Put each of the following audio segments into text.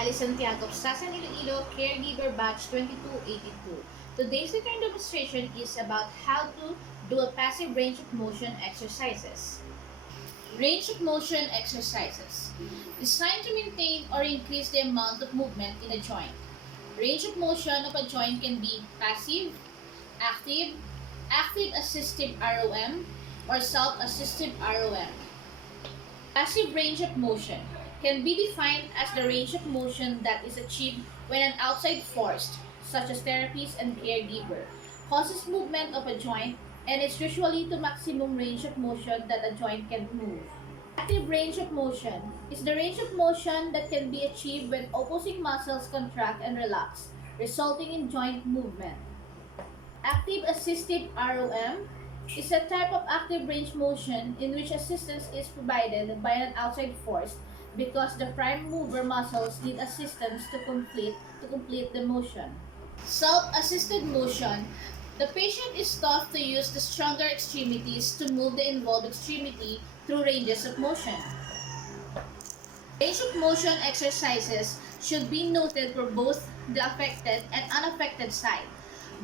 Alice Santiago of Sasan Iloilo, Caregiver Batch 2282. Today's return demonstration is about how to do a passive range of motion exercises. Range of motion exercises designed to maintain or increase the amount of movement in a joint. Range of motion of a joint can be passive, active, active assistive ROM, or self-assistive ROM. Passive range of motion can be defined as the range of motion that is achieved when an outside force, such as therapist and caregiver, causes movement of a joint, and it's usually to maximum range of motion that a joint can move. Active range of motion is the range of motion that can be achieved when opposing muscles contract and relax, resulting in joint movement. Active assistive ROM is a type of active range motion in which assistance is provided by an outside force because the prime mover muscles need assistance to complete the motion. Self-assisted motion. The patient is taught to use the stronger extremities to move the involved extremity through ranges of motion. Range of motion exercises should be noted for both the affected and unaffected side.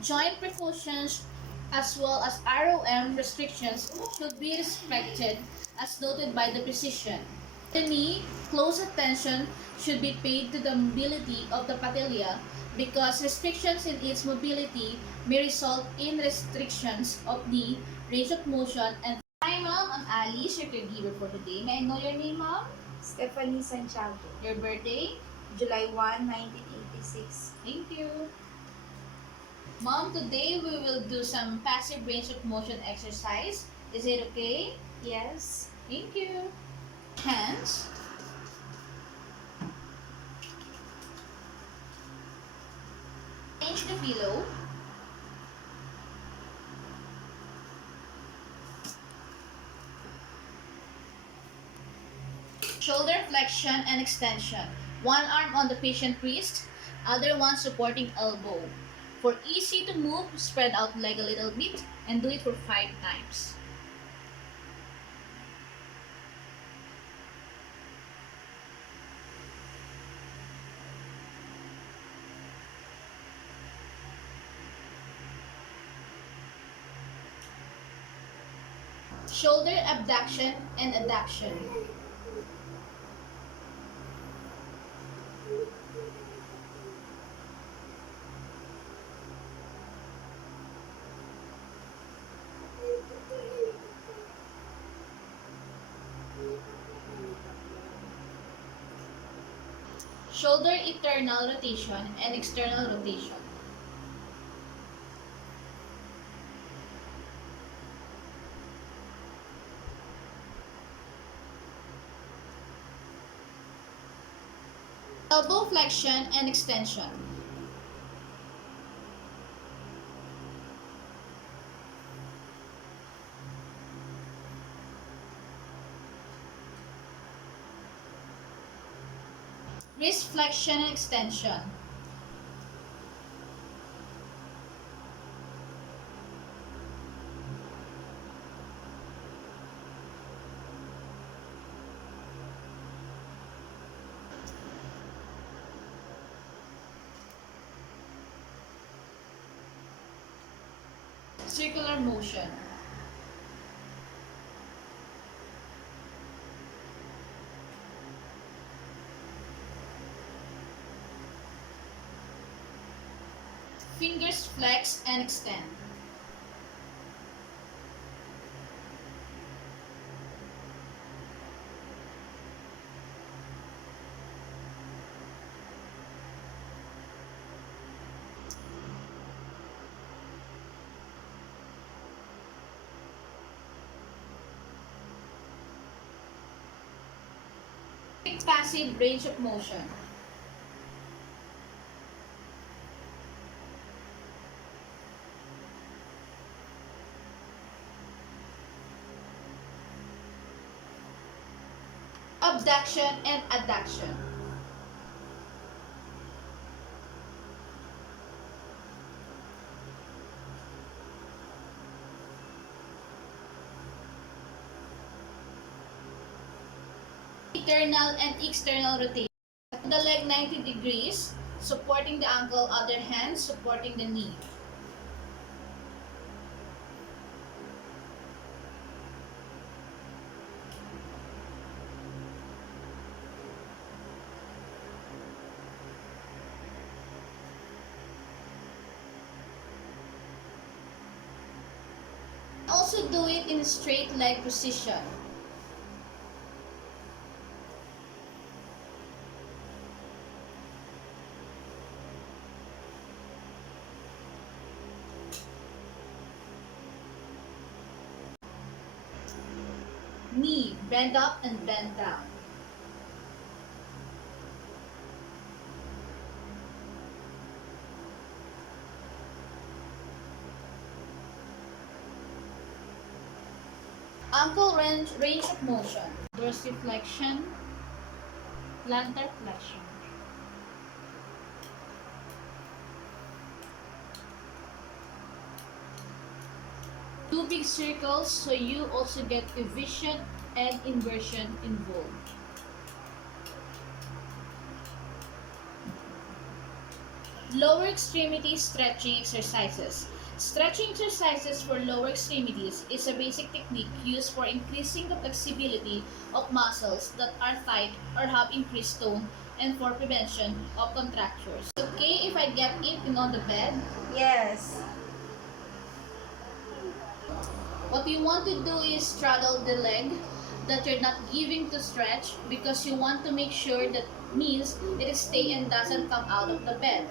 Joint precautions as well as ROM restrictions should be respected as noted by the physician. The knee, close attention should be paid to the mobility of the patella because restrictions in its mobility may result in restrictions of the range of motion. And hi ma'am, I'm Alice, your caregiver for today. May I know your name, ma'am? Stephanie Santiago, Your birthday? July 1, 1986. Thank you. Mom, today we will do some passive range of motion exercise. Is it okay? Yes. Thank you. Hands. Change the pillow. Shoulder flexion and extension. One arm on the patient wrist, other one supporting elbow. For easy to move, spread out leg a little bit and do it for 5 times. Shoulder abduction and adduction. Shoulder internal rotation and external rotation. Elbow flexion and extension. Wrist flexion and extension. Circular motion. Fingers flex and extend. Passive range of motion. Abduction and adduction. Internal and external rotation. The leg 90 degrees, supporting the ankle, other hand supporting the knee. Also do it in a straight leg position. Knee, bend up and bend down. Ankle range of motion. Dorsiflexion, plantar flexion. Two big circles so you also get evasion and inversion involved. Lower extremity stretching exercises. Stretching exercises for lower extremities is a basic technique used for increasing the flexibility of muscles that are tight or have increased tone and for prevention of contractures. Okay if I get eating on the bed? Yes. What you want to do is straddle the leg that you're not giving to stretch because you want to make sure that means it is stay and doesn't come out of the bed.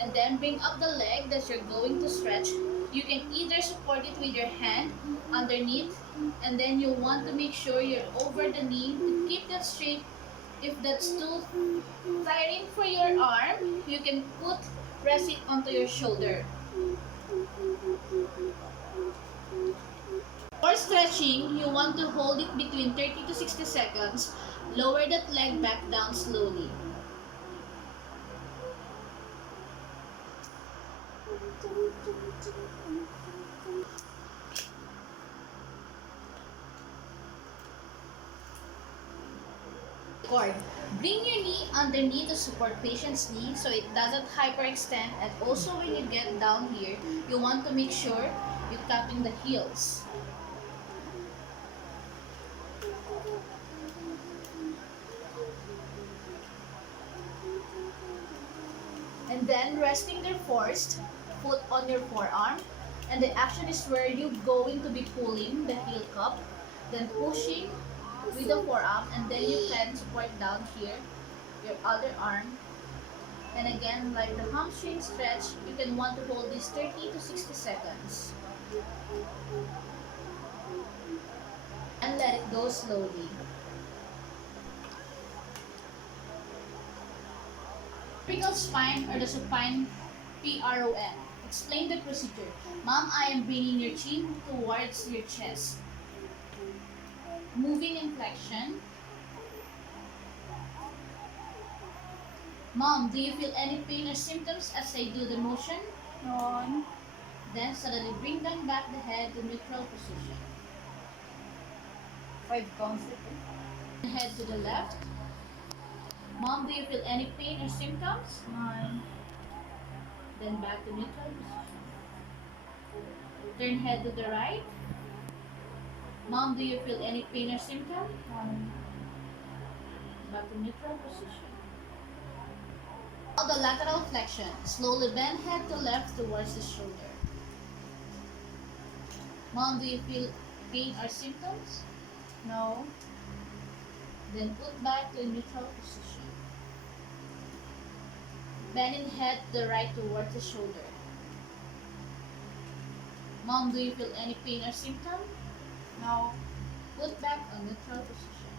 And then bring up the leg that you're going to stretch. You can either support it with your hand underneath and then you want to make sure you're over the knee to keep that straight. If that's too tiring for your arm, you can press it onto your shoulder. For stretching, you want to hold it between 30 to 60 seconds. Lower that leg back down slowly. Cord. Bring your knee underneath to support patient's knee so it doesn't hyperextend, and also when you get down here, you want to make sure you're tapping the heels. And then resting their forced foot on your forearm, and the action is where you're going to be pulling the heel cup, then pushing with the forearm, and then you can support down here your other arm. And again, like the hamstring stretch, you can want to hold this 30 to 60 seconds and let it go slowly. Vertical spine or the supine PRON. Explain the procedure. Mom, I am bringing your chin towards your chest. Moving in flexion. Mom, do you feel any pain or symptoms as I do the motion? None. Then suddenly bring down back the head to neutral position. 5 counts. Head to the left. Mom, do you feel any pain or symptoms? None. Then back to neutral position. Turn head to the right. Mom, do you feel any pain or symptom? None. Back to neutral position. Now the lateral flexion. Slowly bend head to left towards the shoulder. Mom, do you feel pain or symptoms? No. Then put back to neutral position. Bending head to the right towards the shoulder. Mom, do you feel any pain or symptom? No. Put back on neutral position.